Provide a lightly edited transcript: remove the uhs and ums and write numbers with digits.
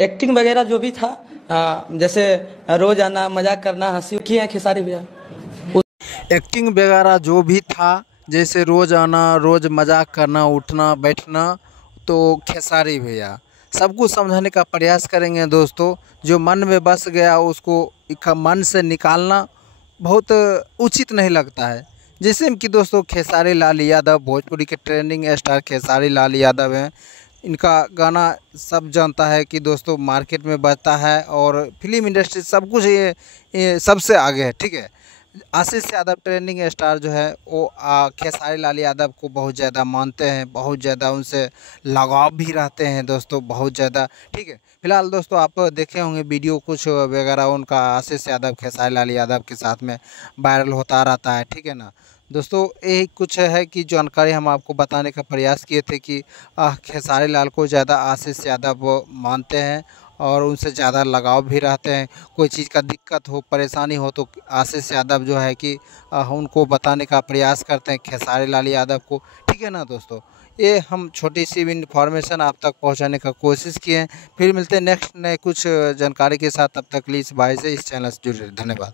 Acting वगैरह जो भी था, जैसे रोज आना, मजाक करना, हंसी किए हैं खेसारी भैया। एक्टिंग वगैरह जो भी था, जैसे रोज़ आना, रोज़ मजाक करना, उठना बैठना, तो खेसारी भैया सब कुछ समझाने का प्रयास करेंगे दोस्तों। जो मन में बस गया उसको मन से निकालना बहुत उचित नहीं लगता है। जैसे कि दोस्तों खेसारी लाल यादव भोजपुरी के ट्रेंडिंग स्टार खेसारी लाल यादव हैं। इनका गाना सब जानता है कि दोस्तों मार्केट में बजता है और फिल्म इंडस्ट्री सब कुछ ये सबसे आगे है, ठीक है। आशीष यादव ट्रेंडिंग स्टार जो है वो खेसारी लाल यादव को बहुत ज़्यादा मानते हैं, बहुत ज़्यादा उनसे लगाव भी रहते हैं दोस्तों, बहुत ज़्यादा, ठीक है। फिलहाल दोस्तों आप देखे होंगे वीडियो कुछ वगैरह उनका आशीष यादव खेसारी लाल यादव के साथ में वायरल होता रहता है, ठीक है ना दोस्तों। यही कुछ है कि जानकारी हम आपको बताने का प्रयास किए थे कि खेसारी लाल को ज़्यादा आशीष यादव मानते हैं और उनसे ज़्यादा लगाव भी रहते हैं। कोई चीज़ का दिक्कत हो, परेशानी हो तो आशीष यादव जो है कि उनको बताने का प्रयास करते हैं खेसारी लाल यादव को, ठीक है ना दोस्तों। ये हम छोटी सी भी इन्फॉर्मेशन आप तक पहुंचाने का कोशिश किए हैं। फिर मिलते हैं नेक्स्ट नए कुछ जानकारी के साथ, तब तक प्लीज़ भाई से इस चैनल से जुड़े रहिए। धन्यवाद।